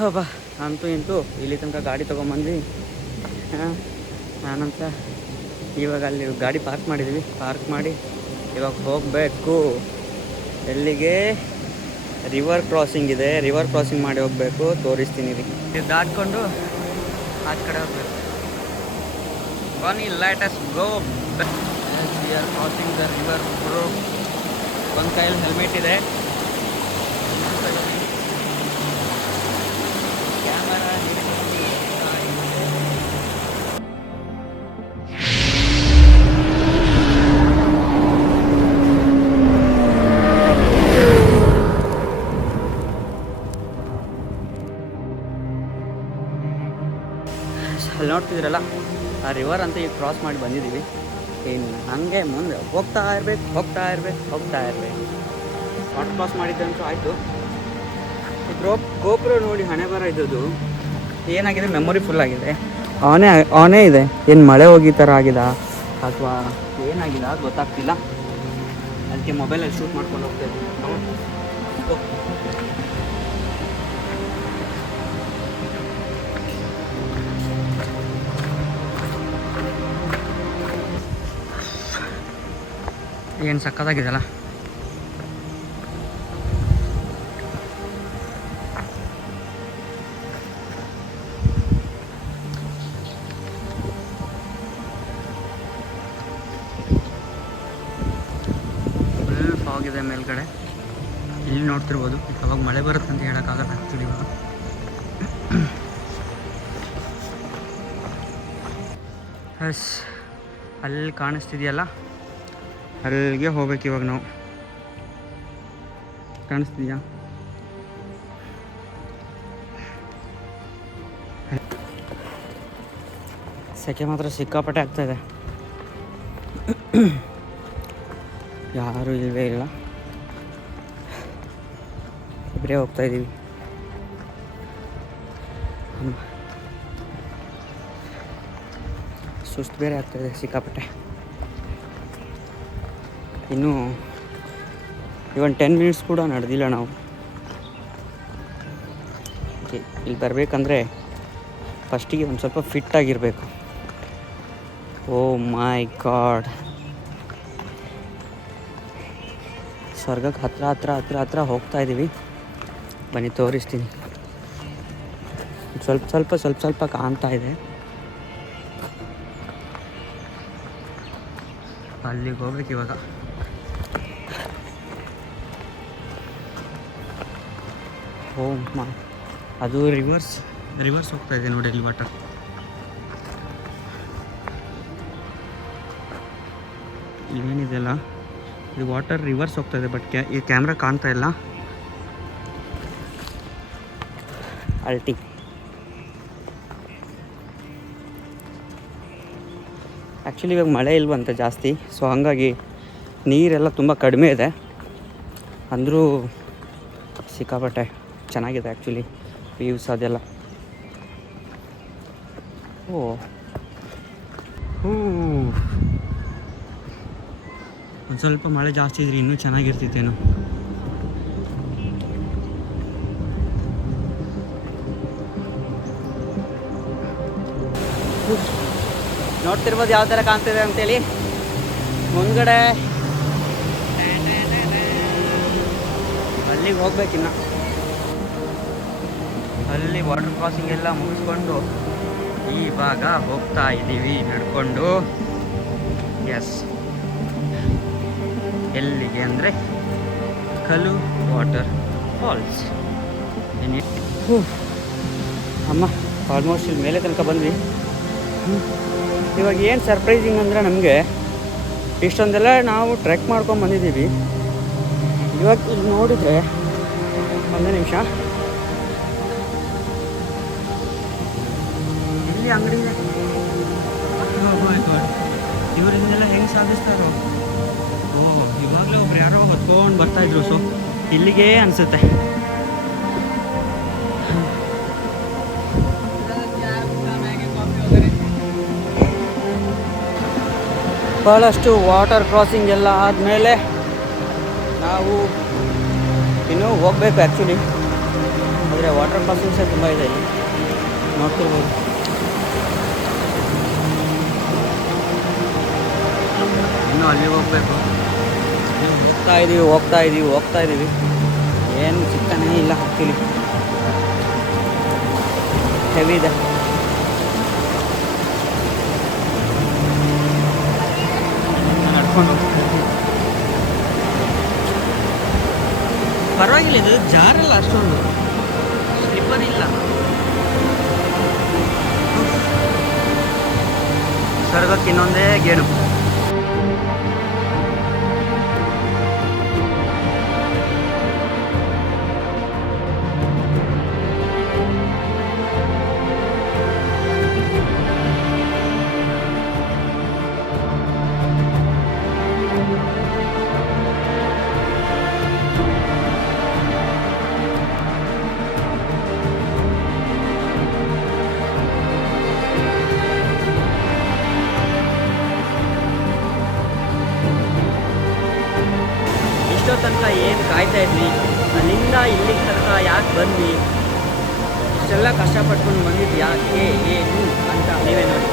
ಹಬ್ಬ ಅಂತೂ ಇಂತೂ ಇಲ್ಲಿ ತನಕ ಗಾಡಿ ತೊಗೊಂಬಂದ್ವಿ. ನಾನಂತ ಇವಾಗ ಅಲ್ಲಿ ಗಾಡಿ ಪಾರ್ಕ್ ಮಾಡಿದ್ವಿ. ಪಾರ್ಕ್ ಮಾಡಿ ಇವಾಗ ಹೋಗಬೇಕು ಎಲ್ಲಿಗೆ, ರಿವರ್ ಕ್ರಾಸಿಂಗ್ ಇದೆ. ರಿವರ್ ಕ್ರಾಸಿಂಗ್ ಮಾಡಿ ಹೋಗಬೇಕು, ತೋರಿಸ್ತೀನಿ ರೀ. ಇದು ದಾಟ್ಕೊಂಡು ಆ ಕಡೆ ಹೋಗ್ಬೇಕು. ಬನ್ನಿ, let us go. We are crossing the river bro. ಒಂದು ಕೈಯಲ್ಲಿ ಹೆಲ್ಮೆಟ್ ಇದೆ, ಕ್ಯಾಮರಾ ಅಲ್ಲಿ ನೋಡ್ತಿದ್ದೀರಲ್ಲ, ಆ ರಿವರ್ ಅಂತ ಈಗ ಕ್ರಾಸ್ ಮಾಡಿ ಬಂದಿದ್ದೀವಿ. ಇನ್ನು ಹಾಗೆ ಮುಂದೆ ಹೋಗ್ತಾ ಇರ್ಬೇಕು. ವಾಟರ್ ಕ್ರಾಸ್ ಮಾಡಿದ್ದಂತೂ ಆಯಿತು. ಗೋಪುರ ನೋಡಿ ಹಣೆ ಬರ ಇದ್ದದ್ದು ಏನಾಗಿದೆ, ಮೆಮೊರಿ ಫುಲ್ ಆಗಿದೆ. ಆನೇ ಇದೆ. ಏನು ಮಳೆ ಹೋಗಿ ಥರ ಆಗಿದೆ ಅಥವಾ ಏನಾಗಿದೆ ಗೊತ್ತಾಗ್ತಿಲ್ಲ. ಅದಕ್ಕೆ ಮೊಬೈಲಲ್ಲಿ ಶೂಟ್ ಮಾಡ್ಕೊಂಡು ಹೋಗ್ತಾ ಇದ್ದೀವಿ. ಏನು ಸಕ್ಕತ್ತಾಗಿದೆಯಲ್ಲ. ಫುಲ್ ಫಾಗ್ ಇದೆ ಮೇಲ್ಗಡೆ. ಇಲ್ಲಿ ನೋಡ್ತಿರ್ಬೋದು. ಅವಾಗ ಮಳೆ ಬರುತ್ತೆ ಅಂತ ಹೇಳೋಕ್ಕಾಗಲ್ಲ ಆ್ಯಕ್ಚುಲಿ. ಇವಾಗ ಎಸ್, ಅಲ್ಲಿ ಕಾಣಿಸ್ತಿದೆಯಲ್ಲ, ಅಲ್ಲಿಗೆ ಹೋಗ್ಬೇಕು ಇವಾಗ ನಾವು. ಕಾಣಿಸ್ತಿದೆಯಾ? ಸೆಕೆ ಮಾತ್ರ ಸಿಕ್ಕಾಪಟ್ಟೆ ಆಗ್ತಾಯಿದೆ. ಯಾರೂ ಇಲ್ಲವೇ ಇಲ್ಲ, ಇಬ್ಬರೇ ಹೋಗ್ತಾಯಿದ್ದೀವಿ. ಸುಸ್ತು ಬೇರೆ ಆಗ್ತಾಯಿದೆ ಸಿಕ್ಕಾಪಟ್ಟೆ. ಇನ್ನೂ ಇವನ್ 10 ಮಿನಿಟ್ಸ್ ಕೂಡ ನಡೆದಿಲ್ಲ ನಾವು. ಇಲ್ಲಿ ಬರಬೇಕಂದ್ರೆ ಫಸ್ಟಿಗೆ ಒಂದು ಸ್ವಲ್ಪ ಫಿಟ್ಟಾಗಿರಬೇಕು. ಓ ಮೈ ಗಾಡ್, ಸ್ವರ್ಗಕ್ಕೆ ಹತ್ರ ಹೋಗ್ತಾ ಇದ್ದೀವಿ. ಬನ್ನಿ ತೋರಿಸ್ತೀನಿ. ಸ್ವಲ್ಪ ಕಾಣ್ತಾ ಇದೆ. ಅಲ್ಲಿಗೆ ಹೋಗ್ಬೇಕು ಇವಾಗ. ಓ ಮಾ, ಅದು ರಿವರ್ಸ್ ಹೋಗ್ತಾ ಇದೆ ನೋಡಿ ಅಲ್ಲಿ ವಾಟರ್. ಇಲ್ಲೇನಿದೆಯಲ್ಲ, ಇದು ವಾಟರ್ ರಿವರ್ಸ್ ಹೋಗ್ತಾ ಇದೆ. ಬಟ್ ಈ ಕ್ಯಾಮ್ರಾ ಕಾಣ್ತಾ ಇಲ್ಲ. ಅಲ್ಟಿ ಆ್ಯಕ್ಚುಲಿ ಇವಾಗ ಮಳೆ ಇಲ್ವಂತೆ ಜಾಸ್ತಿ. ಸೊ ಹಾಗಾಗಿ ನೀರೆಲ್ಲ ತುಂಬ ಕಡಿಮೆ ಇದೆ. ಅಂದರೂ ಸಿಕ್ಕಾಪಟ್ಟೆ ಚೆನ್ನಾಗಿದೆ ಆ್ಯಕ್ಚುಲಿ ವ್ಯೂಸ್ ಅದೆಲ್ಲ. ಒಂದು ಸ್ವಲ್ಪ ಮಳೆ ಜಾಸ್ತಿ ಇದ್ರೆ ಇನ್ನೂ ಚೆನ್ನಾಗಿರ್ತಿತ್ತೇನೋ. ನೋಡ್ತಿರ್ಬೋದು ಯಾವ ಥರ ಕಾಣ್ತಿದೆ ಅಂತೇಳಿ. ಮುಂದ್ಗಡೆ ಅಲ್ಲಿಗೆ ಹೋಗ್ಬೇಕಿನ್ನ. ಅಲ್ಲಿ ವಾಟರ್ ಕ್ರಾಸಿಂಗ್ ಎಲ್ಲ ಮುಗಿಸ್ಕೊಂಡು ಇವಾಗ ಹೋಗ್ತಾ ಇದ್ದೀವಿ ನಡ್ಕೊಂಡು. ಎಸ್, ಎಲ್ಲಿಗೆ ಅಂದರೆ ಕಲ್ಲು ವಾಟರ್ ಫಾಲ್ಸ್. ಅಮ್ಮ ಆಲ್ಮೋಸ್ಟ್ ಇಲ್ಲಿ ಮೇಲೆ ತನಕ ಬಂದ್ವಿ. ಇವಾಗ ಏನು ಸರ್ಪ್ರೈಸಿಂಗ್ ಅಂದರೆ, ನಮಗೆ ಇಷ್ಟೊಂದೆಲ್ಲ ನಾವು ಟ್ರೆಕ್ ಮಾಡ್ಕೊಂಡು ಬಂದಿದ್ದೀವಿ. ಇವಾಗ ಇಲ್ಲಿ ನೋಡಿದರೆ, ಒಂದೇ ನಿಮಿಷ, ಇಲ್ಲಿ ಅಂಗಡಿ ಇದೆ. ಇವರಿಂದೆಲ್ಲ ಹೆಂಗೆ ಸಾಧಿಸ್ತಾರೋ. ಇವಾಗಲೇ ಒಬ್ರು ಯಾರೋ ಹೊತ್ಕೊಂಡು ಬರ್ತಾಯಿದ್ರು. ಸೊ ಇಲ್ಲಿಗೆ ಅನಿಸುತ್ತೆ. ಭಾಳಷ್ಟು ವಾಟರ್ ಕ್ರಾಸಿಂಗ್ ಎಲ್ಲ ಆದಮೇಲೆ ನಾವು ಇನ್ನೂ ಹೋಗಬೇಕು ಆ್ಯಕ್ಚುಲಿ. ಆದರೆ ವಾಟರ್ ಕ್ರಾಸಿಂಗ್ಸೇ ತುಂಬ ಇದೆ ಇಲ್ಲಿ, ನೋಡ್ತಿರ್ಬೋದು. ಇನ್ನೂ ಅಲ್ಲಿಗೆ ಹೋಗಬೇಕು. ಹೋಗ್ತಾ ಇದ್ದೀವಿ. ಏನು ಸಿಗ್ತಾನೇ ಇಲ್ಲ, ಹೋಗ್ತೀವಿ. ಹೆವಿ ಇದೆ. ನಡ್ಕೊಂಡು ಪರವಾಗಿಲ್ಲ, ಇದು ಜಾರಲ್ಲ ಅಷ್ಟೊಂದು, ಸ್ಲಿಪ್ಪರ್ ಇಲ್ಲ. ಸ್ವರ್ಗಕ್ಕೆ ಇನ್ನೊಂದೇ ಗೇಣು. ಇಷ್ಟೋ ತನಕ ಏನು ಕಾಯ್ತಾ ಇದ್ವಿ, ಅಲ್ಲಿಂದ ಇಲ್ಲಿಗೆ ತನಕ ಯಾಕೆ ಬಂದ್ವಿ, ಇಷ್ಟೆಲ್ಲ ಕಷ್ಟಪಟ್ಕೊಂಡು ಬಂದಿದ್ದು ಯಾಕೆ, ಏನು ಅಂತ ನೀವೇ ನೋಡಿ.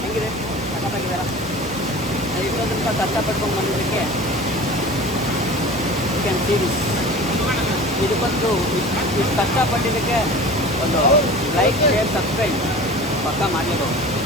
ಹೆಂಗಿದೆ, ಸಖತ್ತಾಗಿದ್ದಾರ. ಇಷ್ಟೊಂದು ಸ್ವಲ್ಪ ಕಷ್ಟಪಟ್ಕೊಂಡು ಬಂದಿದ್ದಕ್ಕೆ ಕ್ಯಾನ್ ಸೀರೀಸ್ ಇದಕ್ಕೊಂದು ಇಷ್ಟು ಕಷ್ಟಪಟ್ಟಿದ್ದಕ್ಕೆ ಒಂದು ಲೈಕ್, ಶೇರ್, ಸಬ್ಸ್ಕ್ರೈಬ್ ಪಕ್ಕ ಮಾಡಲೇಬೇಕು.